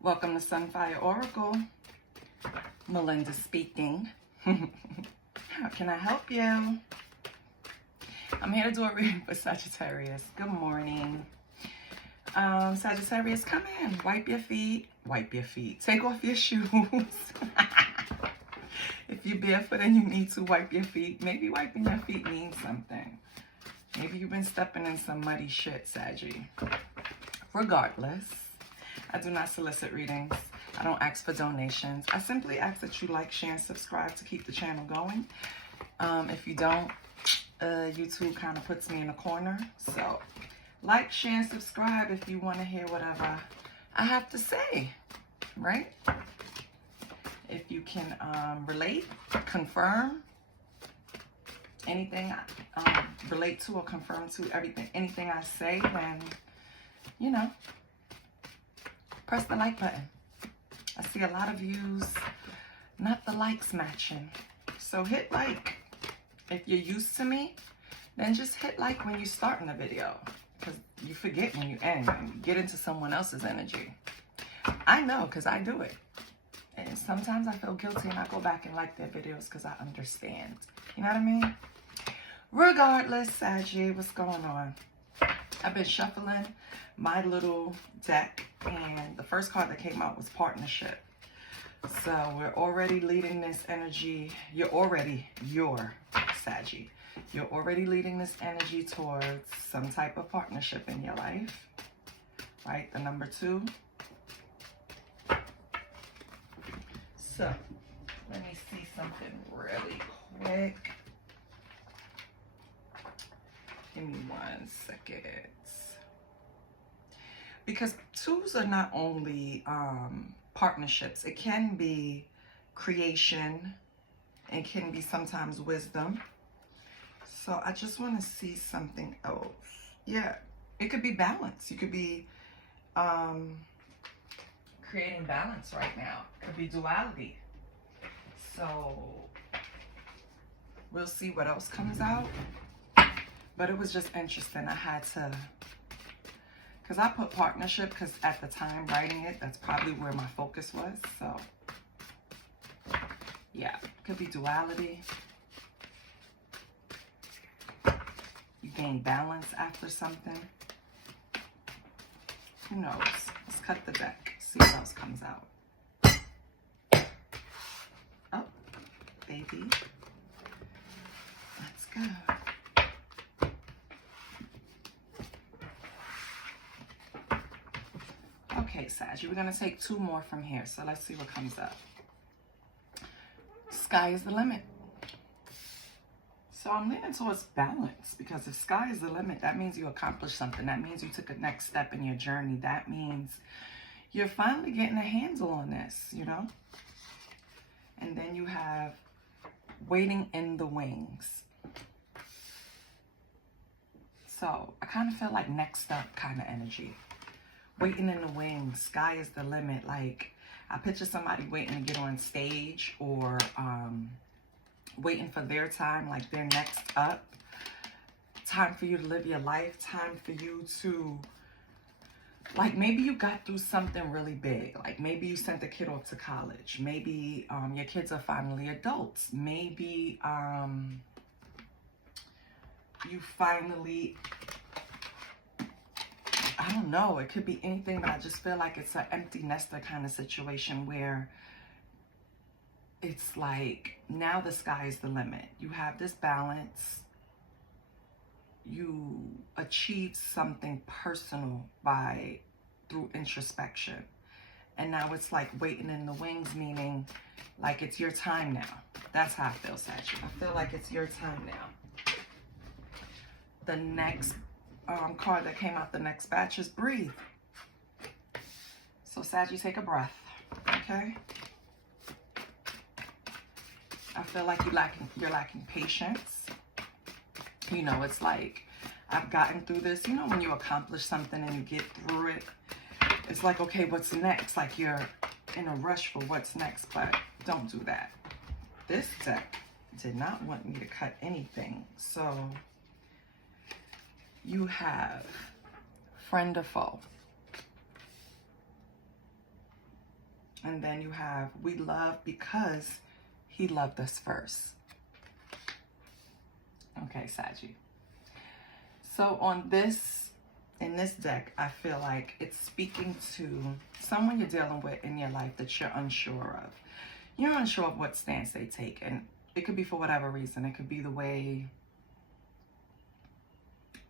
Welcome to Sunfire Oracle. Melinda speaking. How can I help you? I'm here to do a reading for Sagittarius. Good morning. Sagittarius, come in. Wipe your feet. Wipe your feet. Take off your shoes. If you're barefoot and you need to wipe your feet, maybe wiping your feet means something. Maybe you've been stepping in some muddy shit, Saggy. Regardless, I do not solicit readings. I don't ask for donations. I simply ask that you like, share, and subscribe to keep the channel going. If you don't, YouTube kind of puts me in a corner. So like, share, and subscribe if you want to hear whatever I have to say, right? If you can relate, confirm anything, relate to or confirm to anything I say, then, you know, press the like button. I see a lot of views, not the likes matching. So hit like. If you're used to me, then just hit like when you start in the video, because you forget when you end and you get into someone else's energy. I know, because I do it. And sometimes I feel guilty and I go back and like their videos because I understand. You know what I mean? Regardless, Saggy, what's going on? I've been shuffling my little deck, and the first card that came out was partnership. So we're already leading this energy. You're Saggy. You're already leading this energy towards some type of partnership in your life, right? The number 2. So let me see something really quick. Give me 1 second. Because 2s are not only partnerships. It can be creation. It can be sometimes wisdom. So I just want to see something else. Yeah, it could be balance. You could be creating balance right now. It could be duality. So we'll see what else comes out. But it was just interesting. I had to, because I put partnership because at the time writing it, that's probably where my focus was. So yeah, it could be duality. You gain balance after something. Who knows? Let's cut the deck. See what else comes out. Oh, baby. Let's go. Okay, Sag, we're going to take 2 more from here. So let's see what comes up. Sky is the limit. So I'm leaning towards balance, because if sky is the limit, that means you accomplished something. That means you took a next step in your journey. That means you're finally getting a handle on this, you know? And then you have waiting in the wings. So I kind of feel like next up kind of energy. Waiting in the wings, sky is the limit. Like, I picture somebody waiting to get on stage, or waiting for their time, like they're next up. Time for you to live your life. Time for you to, like, maybe you got through something really big. Like, maybe you sent the kid off to college. Maybe your kids are finally adults. Maybe you finally, I don't know, it could be anything, but I just feel like it's an empty nester kind of situation where it's like, now the sky is the limit. You have this balance. You achieved something personal through introspection. And now it's like waiting in the wings, meaning like it's your time now. That's how I feel, Sagittarius. I feel like it's your time now. The next card that came out, the next batch, is breathe. So Sagittarius, take a breath, okay? I feel like you're lacking patience. You know, it's like, I've gotten through this. You know, when you accomplish something and you get through it, it's like, okay, what's next? Like, you're in a rush for what's next, but don't do that. This deck did not want me to cut anything. So you have friend or foe. And then you have, we love because he loved us first. Okay, Saggy. So in this deck, I feel like it's speaking to someone you're dealing with in your life that you're unsure of. You're unsure of what stance they take. And it could be for whatever reason. It could be the way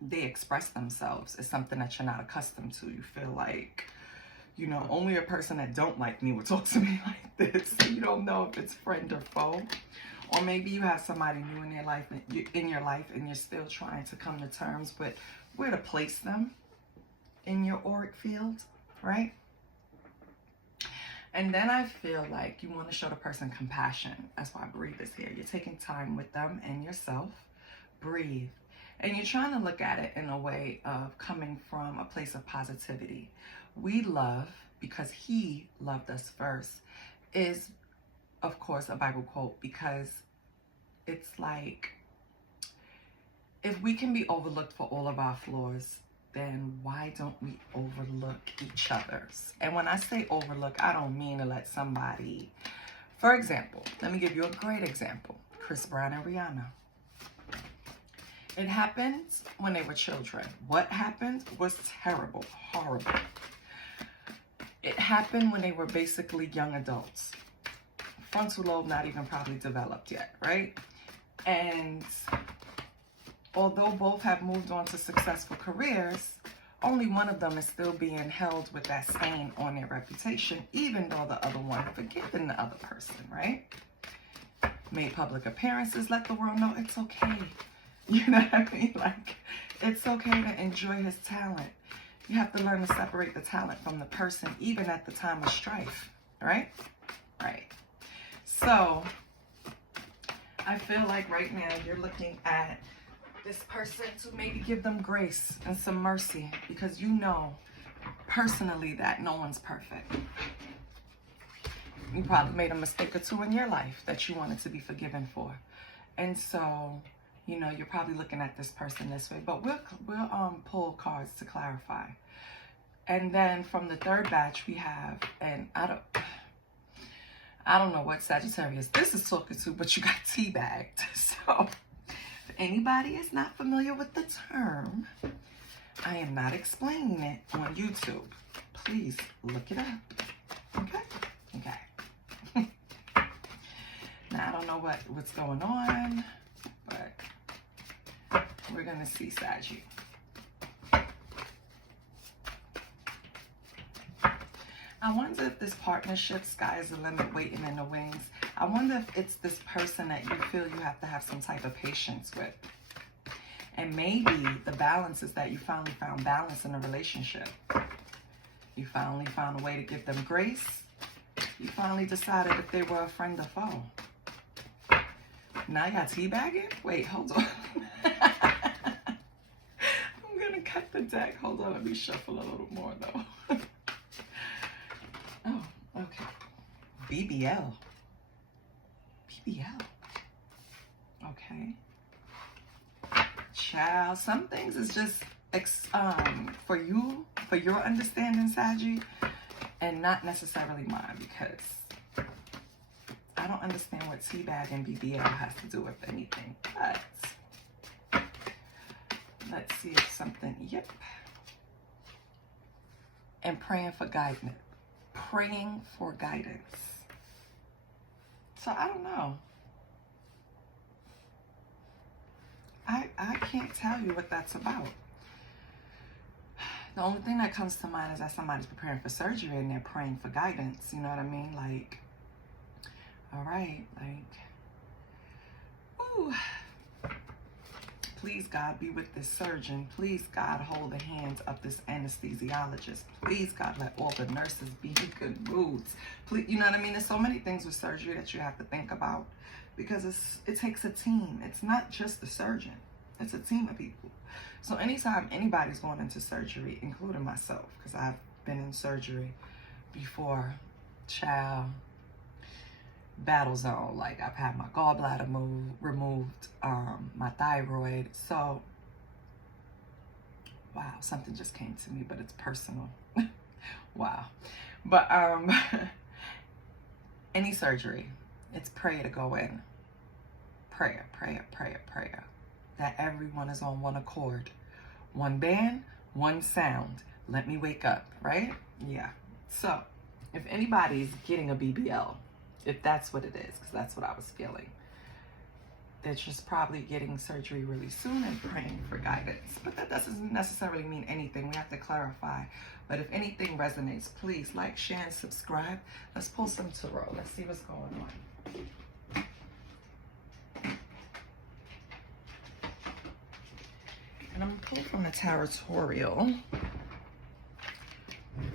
they express themselves is something that you're not accustomed to. You feel like, you know, only a person that don't like me would talk to me like this. You don't know if it's friend or foe. Or maybe you have somebody new in your life, and you're still trying to come to terms with where to place them in your auric field, right? And then I feel like you want to show the person compassion. That's why breathe is here. You're taking time with them and yourself. Breathe. And you're trying to look at it in a way of coming from a place of positivity. We love because he loved us first is, of course, a Bible quote, because it's like, if we can be overlooked for all of our flaws, then why don't we overlook each other's? And when I say overlook, I don't mean to let somebody, for example, let me give you a great example. Chris Brown and Rihanna. It happened when they were children. What happened was terrible, horrible. It happened when they were basically young adults. Frontal lobe not even probably developed yet, right? And although both have moved on to successful careers, only one of them is still being held with that stain on their reputation, even though the other one forgiven the other person, right? Made public appearances, let the world know it's okay. You know what I mean? Like, it's okay to enjoy his talent. You have to learn to separate the talent from the person, even at the time of strife, right? Right. So, I feel like right now you're looking at this person to maybe give them grace and some mercy, because you know personally that no one's perfect. You probably made a mistake or two in your life that you wanted to be forgiven for. And so, you know, you're probably looking at this person this way, but we'll pull cards to clarify. And then from the third batch we have, and I don't know what Sagittarius this is talking to, but you got teabagged. So if anybody is not familiar with the term, I am not explaining it on YouTube. Please look it up. Okay? Okay. Now I don't know what's going on, but we're gonna see, Saggy. I wonder if this partnership, sky is the limit, waiting in the wings. I wonder if it's this person that you feel you have to have some type of patience with. And maybe the balance is that you finally found balance in a relationship. You finally found a way to give them grace. You finally decided if they were a friend or foe. Now you got teabagging? Wait, hold on. I'm gonna cut the deck. Hold on, let me shuffle a little more though. Oh, okay. BBL. BBL. Okay. Child, some things is just for you, for your understanding, Saggy, and not necessarily mine, because I don't understand what teabag and BBL has to do with anything. But let's see if something, yep. And praying for guidance. Praying for guidance. So I don't know. I can't tell you what that's about. The only thing that comes to mind is that somebody's preparing for surgery and they're praying for guidance. You know what I mean? Like, all right, like, ooh. Please, God, be with this surgeon. Please, God, hold the hands of this anesthesiologist. Please, God, let all the nurses be in good moods. Please, you know what I mean? There's so many things with surgery that you have to think about, because it takes a team. It's not just the surgeon. It's a team of people. So anytime anybody's going into surgery, including myself, because I've been in surgery before, child, battle zone. Like, I've had my gallbladder removed, my thyroid. So, wow, something just came to me, but it's personal. Wow. But any surgery, it's prayer to go in. Prayer, prayer, prayer, prayer. That everyone is on one accord. One band, one sound. Let me wake up, right? Yeah. So, if anybody's getting a BBL, if that's what it is, because that's what I was feeling, they're just probably getting surgery really soon and praying for guidance. But that doesn't necessarily mean anything. We have to clarify. But if anything resonates, please like, share, and subscribe. Let's pull some tarot. Let's see what's going on. And I'm going to pull from the Tarot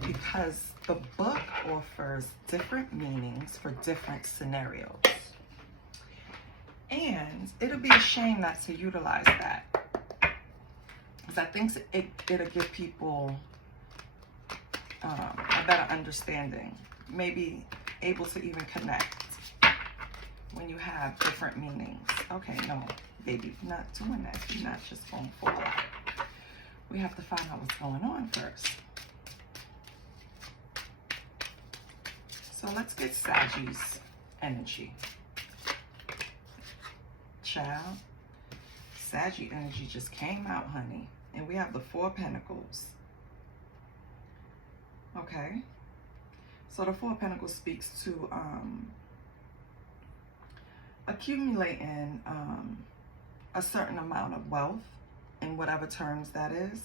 because the book offers different meanings for different scenarios. And it'll be a shame not to utilize that. Because I think it'll give people a better understanding. Maybe able to even connect when you have different meanings. Okay, no, baby, not doing that. You're not just going for it. We have to find out what's going on first. So let's get Sagittarius energy. Child, Sagittarius energy just came out, honey. And we have the Four of Pentacles. Okay. So the Four of Pentacles speaks to accumulating a certain amount of wealth, in whatever terms that is,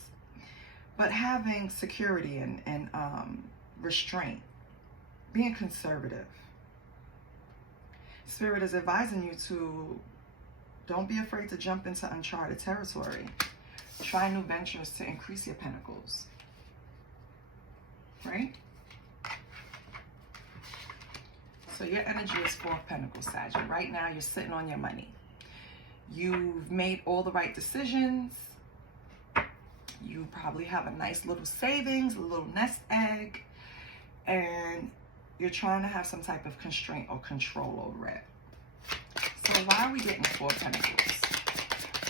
but having security and restraint, being conservative. Spirit is advising you to don't be afraid to jump into uncharted territory. Try new ventures to increase your pentacles. Right? So your energy is Four of Pentacles, Sagittarius. Right now, you're sitting on your money. You've made all the right decisions. You probably have a nice little savings, a little nest egg, and you're trying to have some type of constraint or control over it. So why are we getting the Four of Pentacles?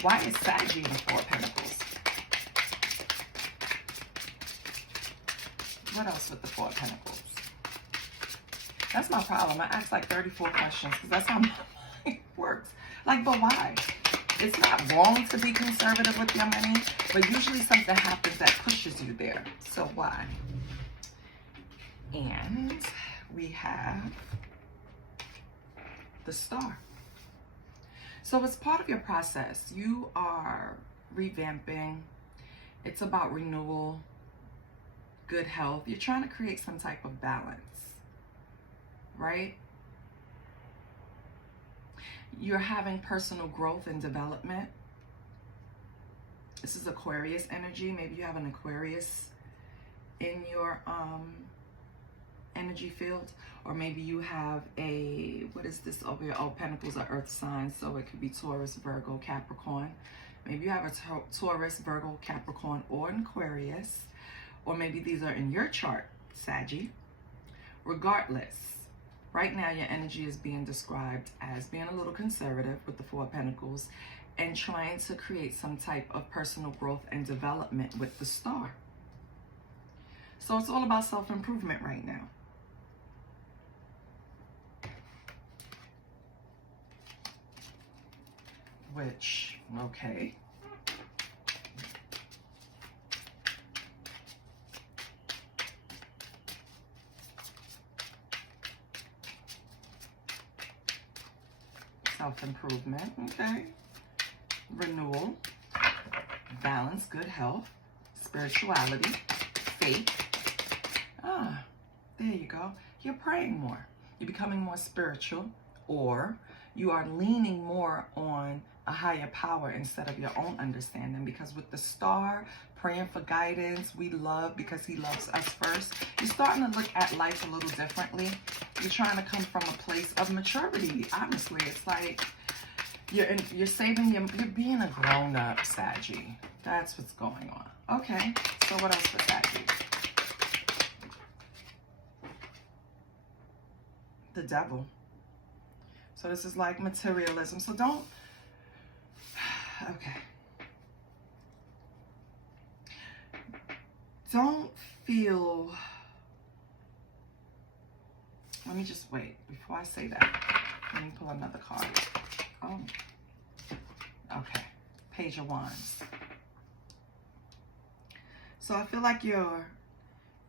Why is Sagittarius in the Four of Pentacles? What else with the Four of Pentacles? That's my problem. I ask like 34 questions because that's how my mind works. Like, but why? It's not wrong to be conservative with your money, but usually something happens that pushes you there. So why? And we have the Star. So it's part of your process. You are revamping. It's about renewal, good health. You're trying to create some type of balance, right? You're having personal growth and development. This is Aquarius energy. Maybe you have an Aquarius in your energy field, or maybe you have a, what is this over here? Oh, Pentacles are earth signs, so it could be Taurus, Virgo, Capricorn. Maybe you have a Taurus, Virgo, Capricorn, or an Aquarius, or maybe these are in your chart, Saggy. Regardless, right now your energy is being described as being a little conservative with the Four of Pentacles and trying to create some type of personal growth and development with the Star. So it's all about self-improvement right now. Which, okay. Self-improvement, okay. Renewal, balance, good health, spirituality, faith. Ah, there you go. You're praying more. You're becoming more spiritual, or you are leaning more on a higher power instead of your own understanding, because with the Star, praying for guidance, we love because he loves us first. You're starting to look at life a little differently. You're trying to come from a place of maturity. Honestly, it's like you're saving you're being a grown-up, Saggy. That's what's going on. Okay, so what else for Saggy? The Devil. So this is like materialism. So don't, okay. Don't feel let me just wait. Before I say that, let me pull another card. Oh, okay. Page of Wands. So I feel like you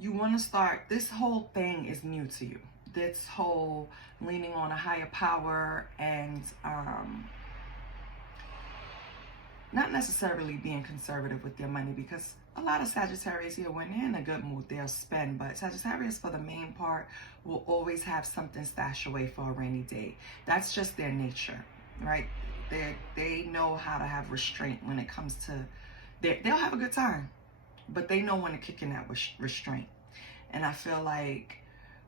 want to start, this whole thing is new to you. This whole leaning on a higher power and not necessarily being conservative with your money, because a lot of Sagittarius here, when they're in a good mood, they'll spend. But Sagittarius, for the main part, will always have something stashed away for a rainy day. That's just their nature, right? They know how to have restraint when it comes to, they'll have a good time, but they know when to kick in that restraint. And I feel like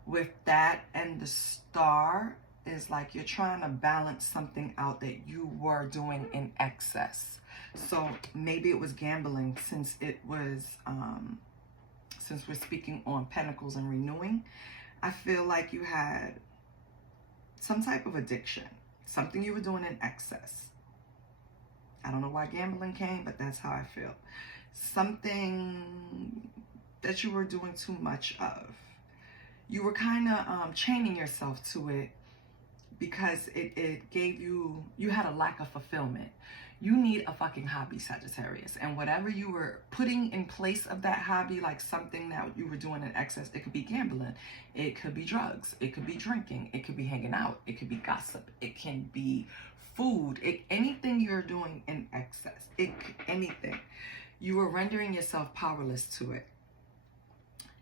with that and the star is like you're trying to balance something out that you were doing in excess. So maybe it was gambling, since it was since we're speaking on Pentacles and renewing. I feel like you had some type of addiction, something you were doing in excess. I don't know why gambling came, but that's how I feel. Something that you were doing too much of. You were kind of chaining yourself to it because it gave you had a lack of fulfillment. You need a fucking hobby, Sagittarius. And whatever you were putting in place of that hobby, like something that you were doing in excess, it could be gambling, it could be drugs, it could be drinking, it could be hanging out, it could be gossip, it can be food, anything you're doing in excess, anything. You were rendering yourself powerless to it.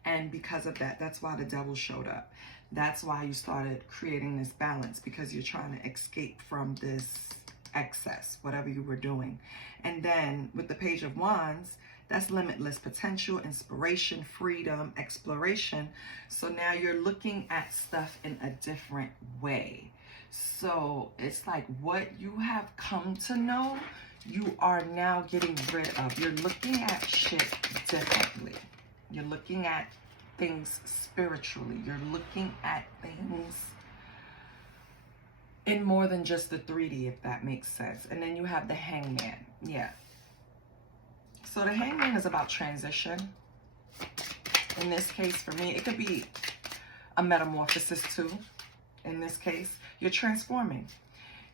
And because of that, that's why the devil showed up. That's why you started creating this balance, because you're trying to escape from this excess, whatever you were doing. And then with the Page of Wands, that's limitless potential, inspiration, freedom, exploration. So now you're looking at stuff in a different way. So it's like what you have come to know, you are now getting rid of. You're looking at shit differently. You're looking at things spiritually. You're looking at things in more than just the 3D, if that makes sense. And then you have the Hangman. Yeah. So the Hangman is about transition. In this case, for me, it could be a metamorphosis too. In this case, you're transforming.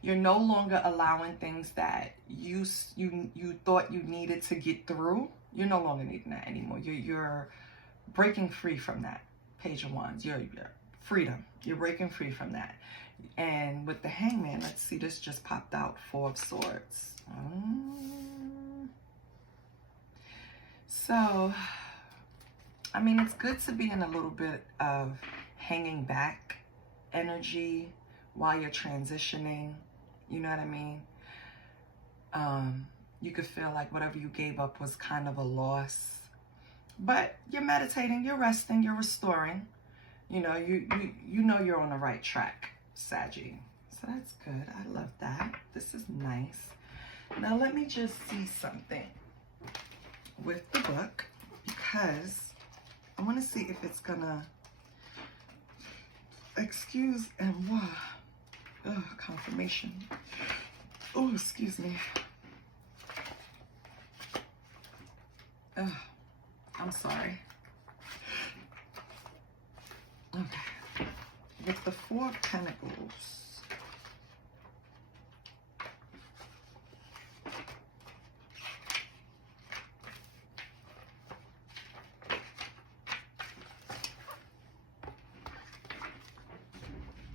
You're no longer allowing things that you thought you needed to get through. You're no longer needing that anymore. You're breaking free from that. Page of Wands. Your freedom. You're breaking free from that. And with the Hangman, let's see, this just popped out. 4 of Swords. So, I mean, it's good to be in a little bit of hanging back energy while you're transitioning. You know what I mean? You could feel like whatever you gave up was kind of a loss. But you're meditating, you're resting, you're restoring. You know, you know you're on the right track, Saggy. So that's good. I love that. This is nice. Now let me just see something with the book, because I want to see if it's gonna excuse and what. Oh, confirmation. Oh, excuse me. Oh, I'm sorry. Okay. With the 4 of Pentacles.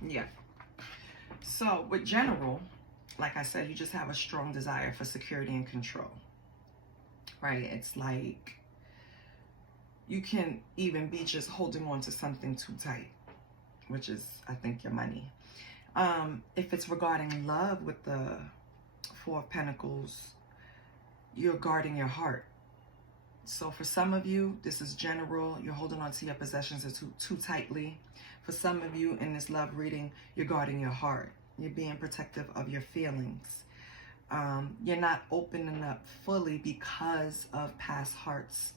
Yeah. So with general, like I said, you just have a strong desire for security and control, right? It's like you can even be just holding on to something too tight, which is, I think, your money. If it's regarding love with the 4 of Pentacles, you're guarding your heart. So for some of you, this is general. You're holding on to your possessions too tightly. For some of you in this love reading, you're guarding your heart. You're being protective of your feelings. You're not opening up fully because of past hurts,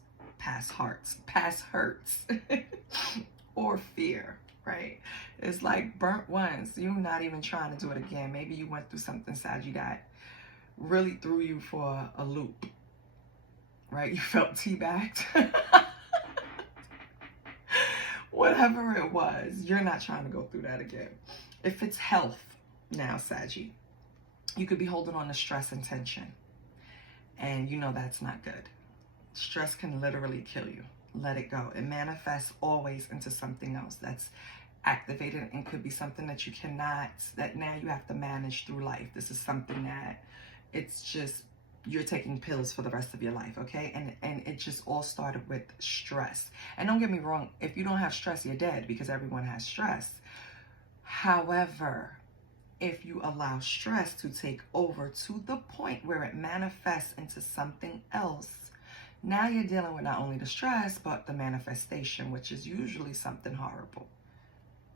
or fear, right? It's like burnt ones. You're not even trying to do it again. Maybe you went through something, Saggy, that really threw you for a loop, right? You felt teabagged. whatever it was, you're not trying to go through that again. If it's health now, Saggy, you could be holding on to stress and tension. And you know that's not good. Stress can literally kill you. Let it go. It manifests always into something else that's activated and could be something that you cannot, that now you have to manage through life. This is something that it's just, you're taking pills for the rest of your life, okay? And it just all started with stress. And don't get me wrong, if you don't have stress, you're dead, because everyone has stress. However, if you allow stress to take over to the point where it manifests into something else, now you're dealing with not only the stress, but the manifestation, which is usually something horrible.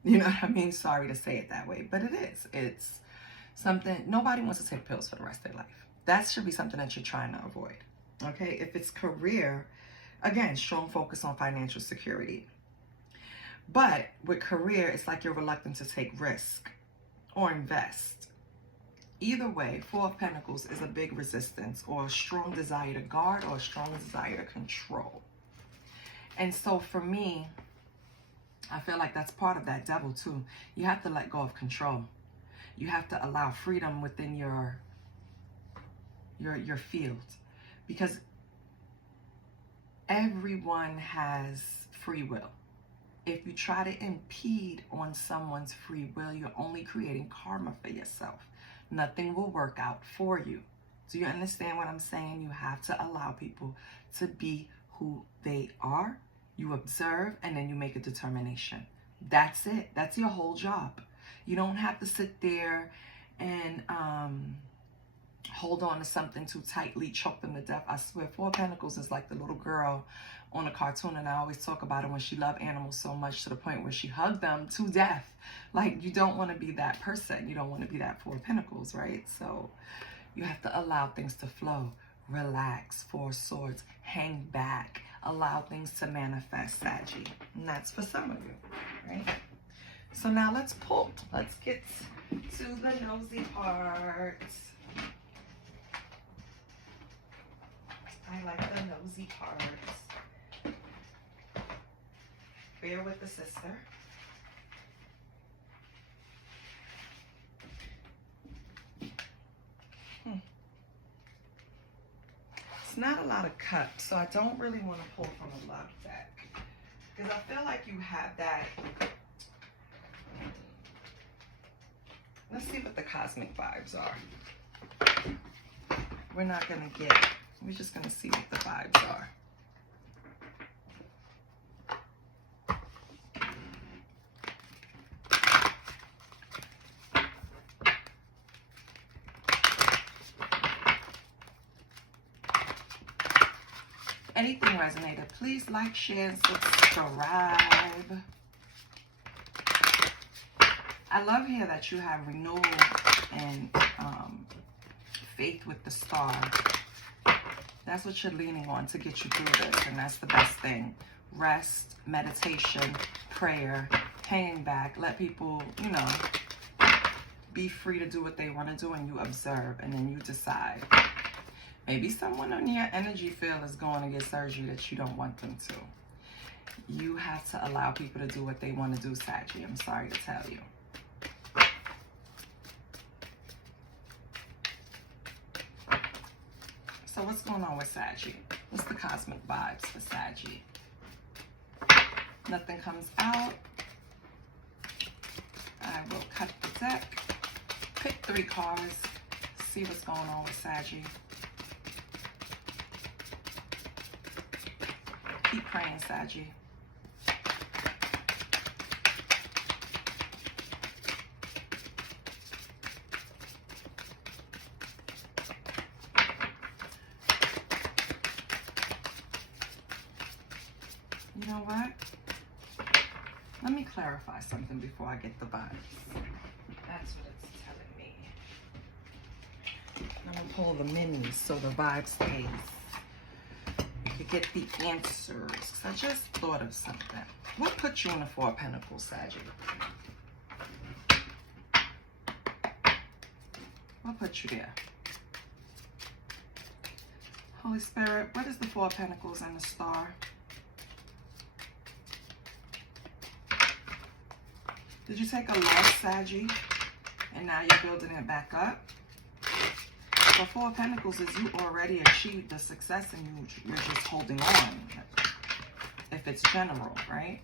You know what I mean? Sorry to say it that way, but it is. It's something, nobody wants to take pills for the rest of their life. That should be something that you're trying to avoid. Okay? If it's career, again, strong focus on financial security. But with career, it's like you're reluctant to take risk or invest. Either way, Four of Pentacles is a big resistance or a strong desire to guard or a strong desire to control. And so for me, I feel like that's part of that devil too. You have to let go of control. You have to allow freedom within your field, because everyone has free will. If you try to impede on someone's free will, you're only creating karma for yourself. Nothing will work out for you. Do you understand what I'm saying? You have to allow people to be who they are. You observe, and then you make a determination. That's it. That's your whole job. You don't have to sit there and hold on to something too tightly, choke them to death. I swear, Four of Pentacles is like the little girl on a cartoon, and I always talk about it when she loved animals so much to the point where she hugged them to death. Like, you don't want to be that person. You don't want to be that Four of Pentacles, right? So you have to allow things to flow. Relax, Four of Swords, hang back, allow things to manifest, Saggy. And that's for some of you, right? So now let's pull. Let's get to the nosy part. I like the nosy parts. Bear with the sister. It's not a lot of cups, so I don't really want to pull from a love deck, because I feel like you have that. Let's see what the cosmic vibes are. We're not going to get, we're just going to see what the vibes are. Anything resonated, please like, share, and subscribe. I love here that you have renewal and faith with the star. That's what you're leaning on to get you through this, and that's the best thing. Rest, meditation, prayer, hanging back. Let people, you know, be free to do what they want to do, and you observe, and then you decide. Maybe someone on your energy field is going to get surgery that you don't want them to. You have to allow people to do what they want to do, Saggy. I'm sorry to tell you. So what's going on with Saggy? What's the cosmic vibes for Saggy? Nothing comes out. I will cut the deck. Pick 3 cards. See what's going on with Saggy. Keep praying, Saggy. You know what? Let me clarify something before I get the vibes. That's what it's telling me. I'm going to pull the minis so the vibe stays. You get the answers. Because I just thought of something. What put you in the Four of Pentacles, Saggy? What put you there? Holy Spirit, what is the Four of Pentacles and the Star? Did you take a loss, Saggy, and now you're building it back up? The Four of Pentacles is you already achieved the success and you're just holding on. If it's general, right?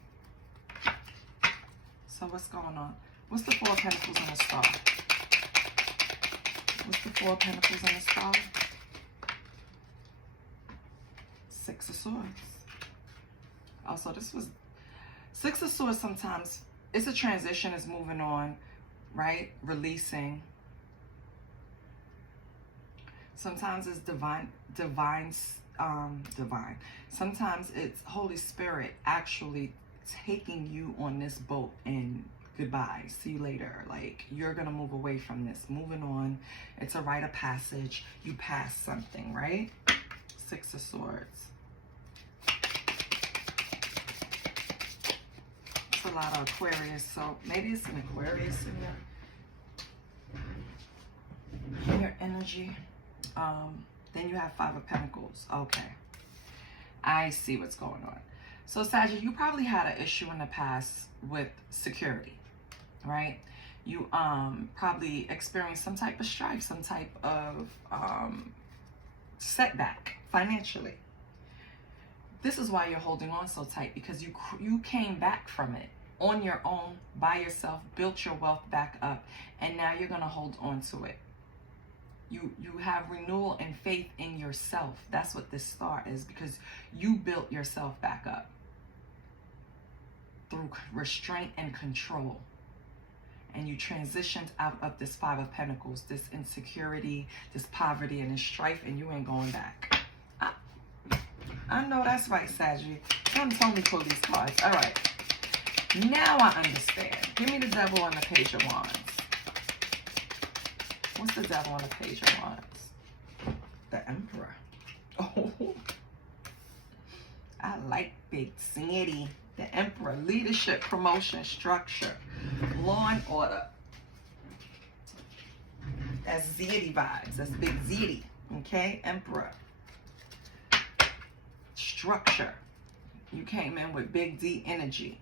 So what's going on? What's the Four of Pentacles and the Star? What's the Four of Pentacles and the Star? Six of Swords. Also, this was Six of Swords. Sometimes it's a transition, it's moving on, right? Releasing. Sometimes it's divine. Sometimes it's Holy Spirit actually taking you on this boat and goodbye, see you later. Like, you're gonna move away from this, moving on. It's a rite of passage. You pass something, right? Six of Swords. It's a lot of Aquarius, so maybe it's an Aquarius in your energy. Then you have Five of Pentacles. Okay, I see what's going on. So Sagittarius, you probably had an issue in the past with security, right? You probably experienced some type of strife, some type of setback financially. This is why you're holding on so tight, because you came back from it on your own, by yourself, built your wealth back up, and now you're gonna hold on to it. You have renewal and faith in yourself. That's what this Star is, because you built yourself back up through restraint and control. And you transitioned out of this Five of Pentacles, this insecurity, this poverty, and this strife, and you ain't going back. I know that's right, Sagittarius. Don't tell me pull these cards. All right. Now I understand. Give me the Devil on the Page of Wands. What's the Devil on the Page of Wands? The Emperor. Oh, I like Big City. The Emperor. Leadership, promotion, structure, law and order. That's Ziti vibes. That's Big Ziti. Okay? Emperor. Structure. You came in with Big D energy.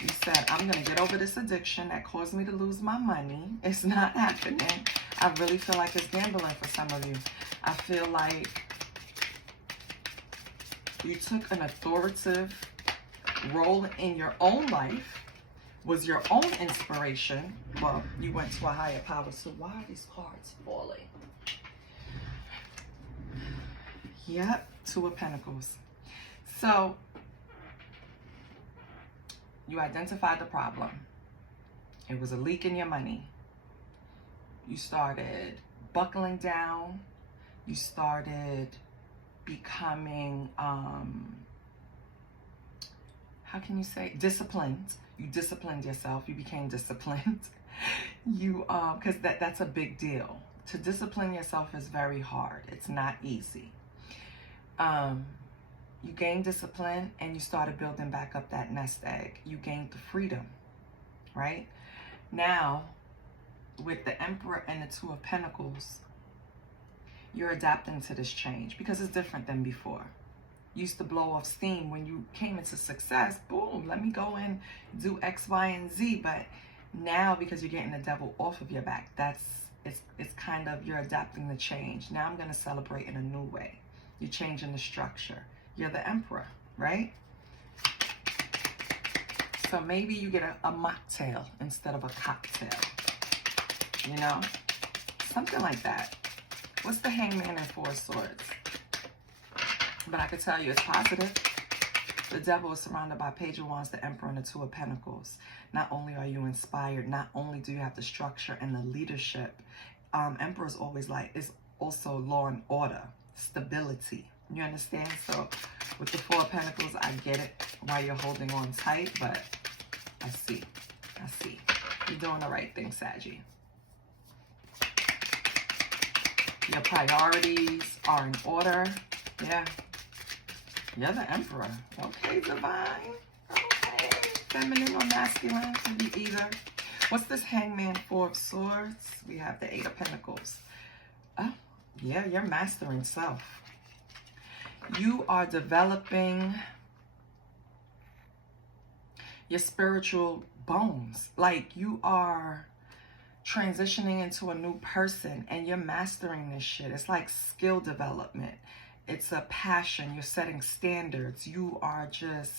You said, I'm going to get over this addiction that caused me to lose my money. It's not happening. I really feel like it's gambling for some of you. I feel like you took an authoritative role in your own life, was your own inspiration. Well, you went to a higher power. So why are these cards falling? Yep, Two of Pentacles. So you identified the problem. It was a leak in your money. You started buckling down. You started becoming, how can you say, disciplined. You disciplined yourself. You became disciplined. You, because that's a big deal. To discipline yourself is very hard. It's not easy. You gained discipline and you started building back up that nest egg. You gained the freedom, right? Now, with the Emperor and the Two of Pentacles, you're adapting to this change because it's different than before. You used to blow off steam when you came into success. Boom, let me go and do X, Y, and Z. But now, because you're getting the Devil off of your back, it's kind of, you're adapting the change. Now I'm going to celebrate in a new way. You're changing the structure. You're the Emperor, right? So maybe you get a mocktail instead of a cocktail. You know? Something like that. What's the Hangman and Four of Swords? But I can tell you it's positive. The Devil is surrounded by Page of Wands, the Emperor, and the Two of Pentacles. Not only are you inspired, not only do you have the structure and the leadership, Emperor is always is also law and order, stability. You understand? So with the Four of Pentacles, I get it why you're holding on tight, but I see. You're doing the right thing, Saggy. Your priorities are in order. Yeah. You're the Emperor. Okay, divine. Okay. Feminine or masculine can be either. What's this Hangman, Four of Swords? We have the Eight of Pentacles. Oh, yeah, you're mastering self. You are developing your spiritual bones. Like you are transitioning into a new person and you're mastering this shit. It's like skill development. It's a passion. You're setting standards. You are just,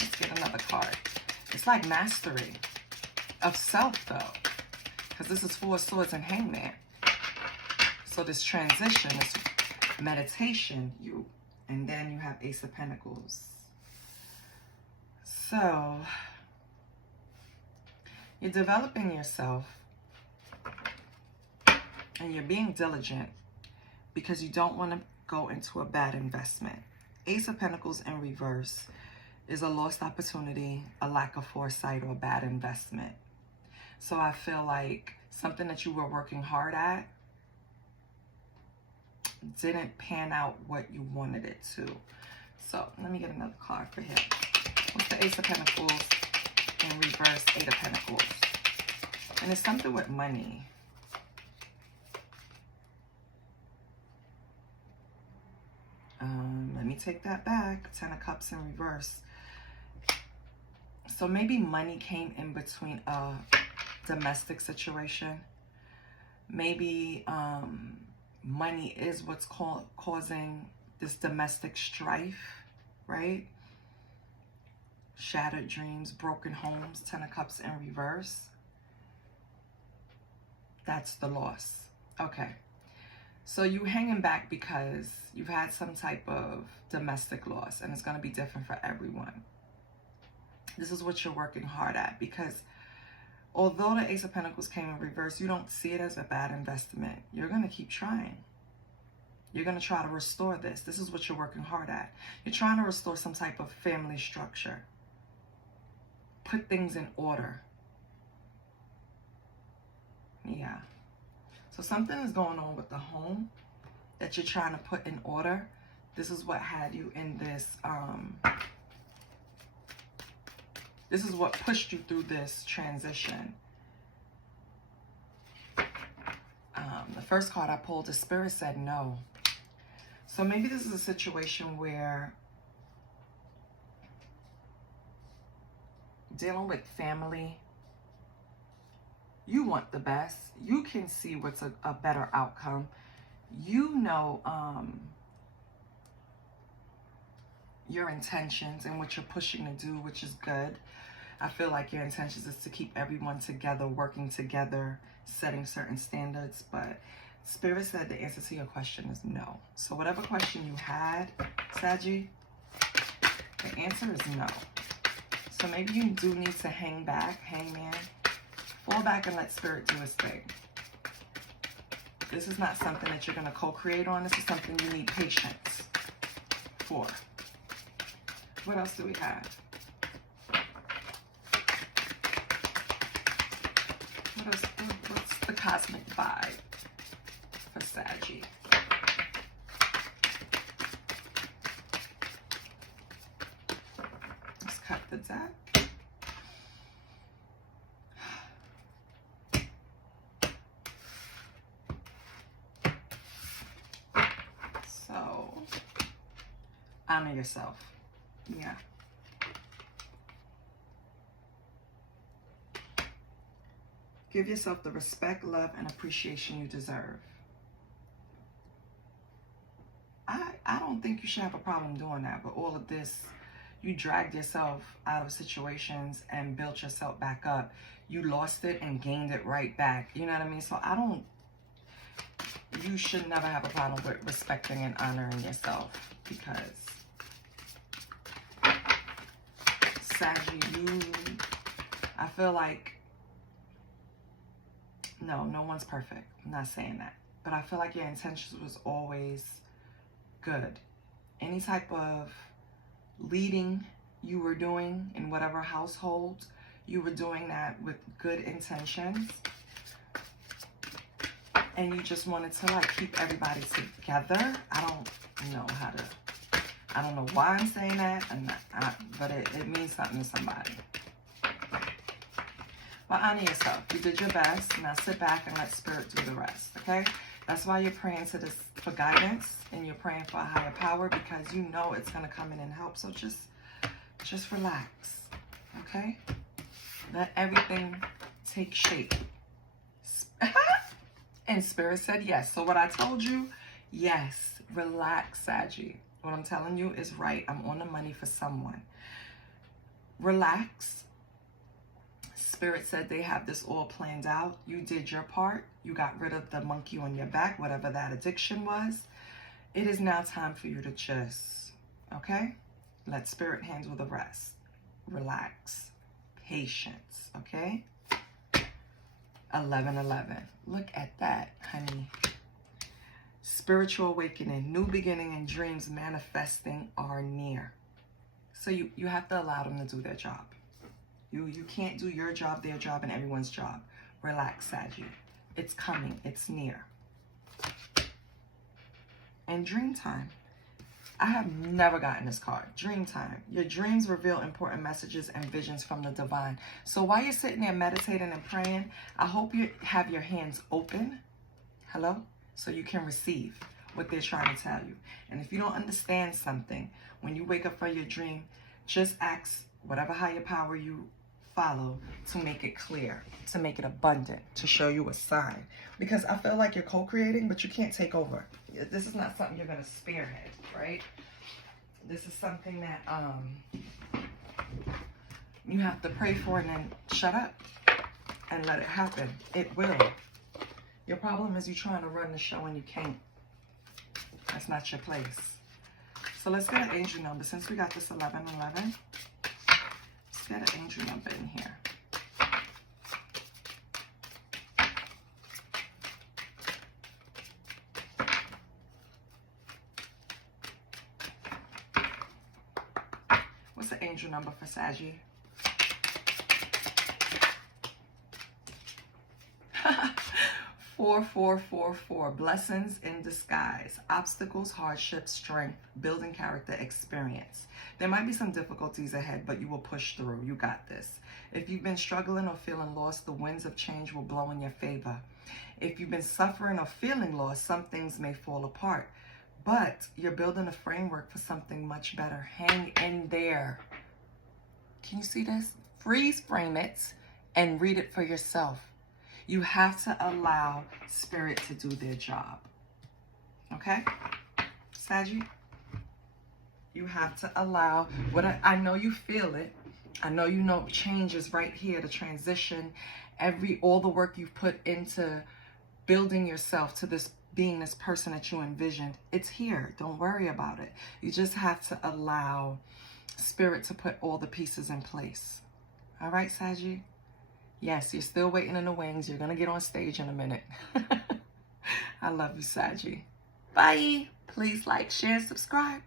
let's get another card. It's like mastery of self though, because this is Four of Swords and Hangman. So this transition is meditation, and then you have Ace of Pentacles. So you're developing yourself and you're being diligent because you don't want to go into a bad investment. Ace of Pentacles in reverse is a lost opportunity, a lack of foresight, or a bad investment. So I feel like something that you were working hard at didn't pan out what you wanted it to. So let me get another card for him. What's the Ace of Pentacles in reverse? Eight of Pentacles. And it's something with money. Let me take that back. Ten of Cups in reverse. So maybe money came in between a domestic situation. Maybe money is what's causing this domestic strife, right? Shattered dreams, broken homes, Ten of Cups in reverse. That's the loss. Okay. So you hanging back because you've had some type of domestic loss, and it's going to be different for everyone. This is what you're working hard at, because although the Ace of Pentacles came in reverse, you don't see it as a bad investment. You're going to keep trying. You're going to try to restore this. This is what you're working hard at. You're trying to restore some type of family structure. Put things in order. Yeah. So something is going on with the home that you're trying to put in order. This is what had you in this, this is what pushed you through this transition. The first card I pulled, the Spirit said no. So maybe this is a situation where dealing with family, you want the best. You can see what's a better outcome. You know your intentions and what you're pushing to do, which is good. I feel like your intentions is to keep everyone together, working together, setting certain standards. But Spirit said the answer to your question is no. So whatever question you had, Saggy, the answer is no. So maybe you do need to hang back, Hangman. Fall back and let Spirit do its thing. This is not something that you're going to co-create on. This is something you need patience for. What else do we have? What else? What's the cosmic vibe for Saggy? Let's cut the deck. So, honor yourself. Yeah. Give yourself the respect, love, and appreciation you deserve. I don't think you should have a problem doing that, but all of this, you dragged yourself out of situations and built yourself back up. You lost it and gained it right back. You know what I mean? So you should never have a problem with respecting and honoring yourself, because Saggy, I feel like, no one's perfect. I'm not saying that. But I feel like your intentions was always good. Any type of leading you were doing in whatever household, you were doing that with good intentions. And you just wanted to like keep everybody together. I don't know why I'm saying that, but it means something to somebody. But honor yourself. You did your best. Now sit back and let Spirit do the rest, okay? That's why you're praying to this for guidance, and you're praying for a higher power, because you know it's going to come in and help. So just Just relax, okay? Let everything take shape. And Spirit said yes. So what I told you, yes, relax, Saggy. What I'm telling you is right. I'm on the money for someone. Relax. Spirit said they have this all planned out. You did your part. You got rid of the monkey on your back, whatever that addiction was. It is now time for you to just, okay? Let Spirit handle the rest. Relax. Patience, okay? 1111. Look at that, honey. Spiritual awakening, new beginning, and dreams manifesting are near. So you have to allow them to do their job. You can't do your job, their job, and everyone's job. Relax, Saggy. It's coming. It's near. And dream time. I have never gotten this card. Dream time. Your dreams reveal important messages and visions from the divine. So while you're sitting there meditating and praying, I hope you have your hands open. Hello? So you can receive what they're trying to tell you. And if you don't understand something, when you wake up from your dream, just ask whatever higher power you follow to make it clear, to make it abundant, to show you a sign. Because I feel like you're co-creating, but you can't take over. This is not something you're going to spearhead, right? This is something that you have to pray for and then shut up and let it happen. It will. Your problem is you're trying to run the show and you can't. That's not your place. So let's get an angel number. Since we got this 1111, let's get an angel number in here. What's the angel number for Saggy? 4444. Blessings in disguise. Obstacles, hardships, strength, building character, experience. There might be some difficulties ahead, but you will push through. You got this. If you've been struggling or feeling lost, the winds of change will blow in your favor. If you've been suffering or feeling lost, some things may fall apart, but you're building a framework for something much better. Hang in there. Can you see this? Freeze frame it and read it for yourself. You have to allow Spirit to do their job. Okay? Saggy? You have to allow what I know you feel it. I know you know change is right here, the transition, all the work you've put into building yourself to this being this person that you envisioned. It's here. Don't worry about it. You just have to allow Spirit to put all the pieces in place. All right, Saggy? Yes, you're still waiting in the wings. You're going to get on stage in a minute. I love you, Saggy. Bye. Please like, share, subscribe.